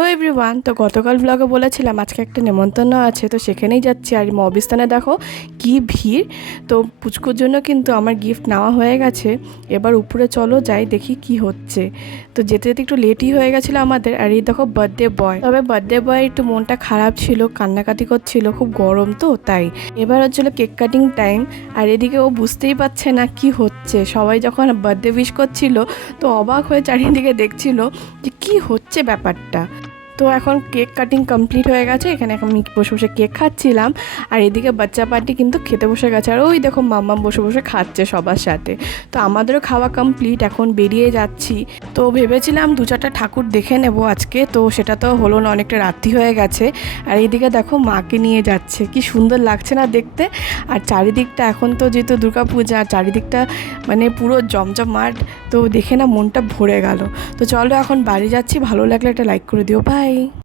Hello everyone. তো গতকাল ব্লগে বলেছিলাম আজকে একটা নেমন্তন্ন আছে, তো সেখানেই যাচ্ছি। আর মহাবিস্তানে দেখো কি ভিড়। তো পুচকুর জন্য কিন্তু আমার গিফট নেওয়া হয়ে গেছে। এবার উপরে চলো যাই, দেখি কি হচ্ছে। তো যেতে যেতে একটু লেটই হয়ে গেছিলো আমাদের। আর এই দেখো বার্থডে বয়, তবে বার্থডে বয় একটু মনটা খারাপ ছিল, কান্নাকাটি করছিল, খুব গরম তো তাই। এবার হচ্ছিল কেক কাটিং টাইম। আর এদিকে ও বুঝতেই পারছে না কি হচ্ছে। সবাই যখন বার্থডে উইশ করছিল তো অবাক হয়ে চারিদিকে দেখছিল যে কি হচ্ছে ব্যাপারটা। তো এখন কেক কাটিং কমপ্লিট হয়ে গেছে, এখানে এখন আমি বসে বসে কেক খাচ্ছিলাম। আর এদিকে বাচ্চা পার্টি কিন্তু খেতে বসে গেছে। আর ওই দেখো মাম্মাম বসে বসে খাচ্ছে সবার সাথে। তো আমাদেরও খাওয়া কমপ্লিট, এখন বেরিয়ে যাচ্ছি। তো ভেবেছিলাম 2-4টা ঠাকুর দেখে নেব আজকে, তো সেটা তো হলো না, অনেকটা রাত্রি হয়ে গেছে। আর এইদিকে দেখো মাকে নিয়ে যাচ্ছে, কি সুন্দর লাগছে না দেখতে। আর চারিদিকটা এখন তো যেহেতু দুর্গাপূজা, চারিদিকটা মানে পুরো জমজমাট, তো দেখে না মনটা ভরে গেল। তো চলো এখন বাড়ি যাচ্ছি, ভালো লাগলে একটা লাইক করে দিও, বাই।